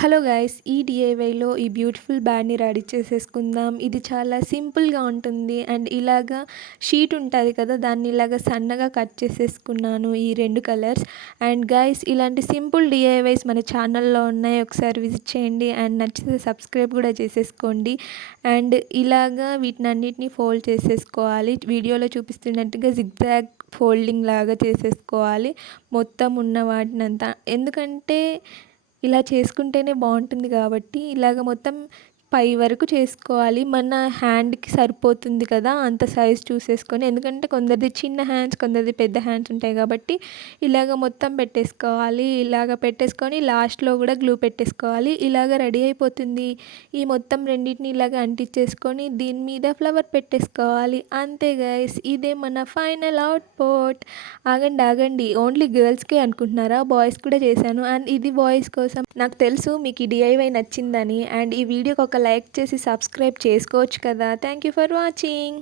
Hello guys, ఈ డీఐవైలో ఈ beautiful బ్యాగ్‌ని ready చేసేసుకుందాం. ఇది చాలా సింపుల్‌గా ఉంటుంది. అండ్ ఇలాగా షీట్ ఉంటది కదా! దాన్ని ఇలాగా సన్నగా కట్ చేసేసుకున్నాను ఈ 2 కలర్స్. అండ్ గైస్, ఇలాంటి సింపుల్ డీఐవైస్ మన ఛానల్‌లో ఉన్నాయి. ఒకసారి విజిట్ చేయండి. అండ్ నచ్చితే సబ్స్క్రైబ్ కూడా చేసేసుకోండి. అండ్ ఇలాగా వీటినన్నిటిని ఫోల్డ్ చేసేసుకోవాలి. వీడియోలో చూపిస్తున్నట్టుగా జిగ్‌జాగ్ ఫోల్డింగ్ లాగా చేసేసుకోవాలి మొత్తం ఉన్న వాటినంతా. ఎందుకంటే ఇలా చేసుకుంటేనే బాగుంటుంది కాబట్టి ఇలాగ మొత్తం పై వరకు చేసుకోవాలి. మన హ్యాండ్‌కి సరిపోతుంది కదా! అంత సైజ్ చూసేసుకొని, ఎందుకంటే కొందరిది చిన్న హ్యాండ్స్, కొందరిది పెద్ద హ్యాండ్స్ ఉంటాయి కాబట్టి ఇలాగ మొత్తం పెట్టేసుకోవాలి. ఇలాగ పెట్టేసుకొని లాస్ట్‌లో కూడా గ్లూ పెట్టేసుకోవాలి. ఇలాగ రెడీ అయిపోతుంది. ఈ మొత్తం రెండిటిని ఇలాగ అంటించేసుకొని దీని మీద ఫ్లవర్ పెట్టేసుకోవాలి. అంతే గైస్, ఇదే మన ఫైనల్ అవుట్‌పుట్. ఆగండి, ఆగండి, ఓన్లీ గర్ల్స్‌కే అనుకుంటున్నారా? బాయ్స్ కూడా చేశాను. అండ్ ఇది బాయ్స్ కోసం. నాకు తెలుసు మీకు ఈ డీఐవై నచ్చిందని. అండ్ ఈ వీడియోకి ఒక లైక్ చేసి సబ్స్క్రైబ్ చేసుకోవచ్చు కదా. Thank you for watching.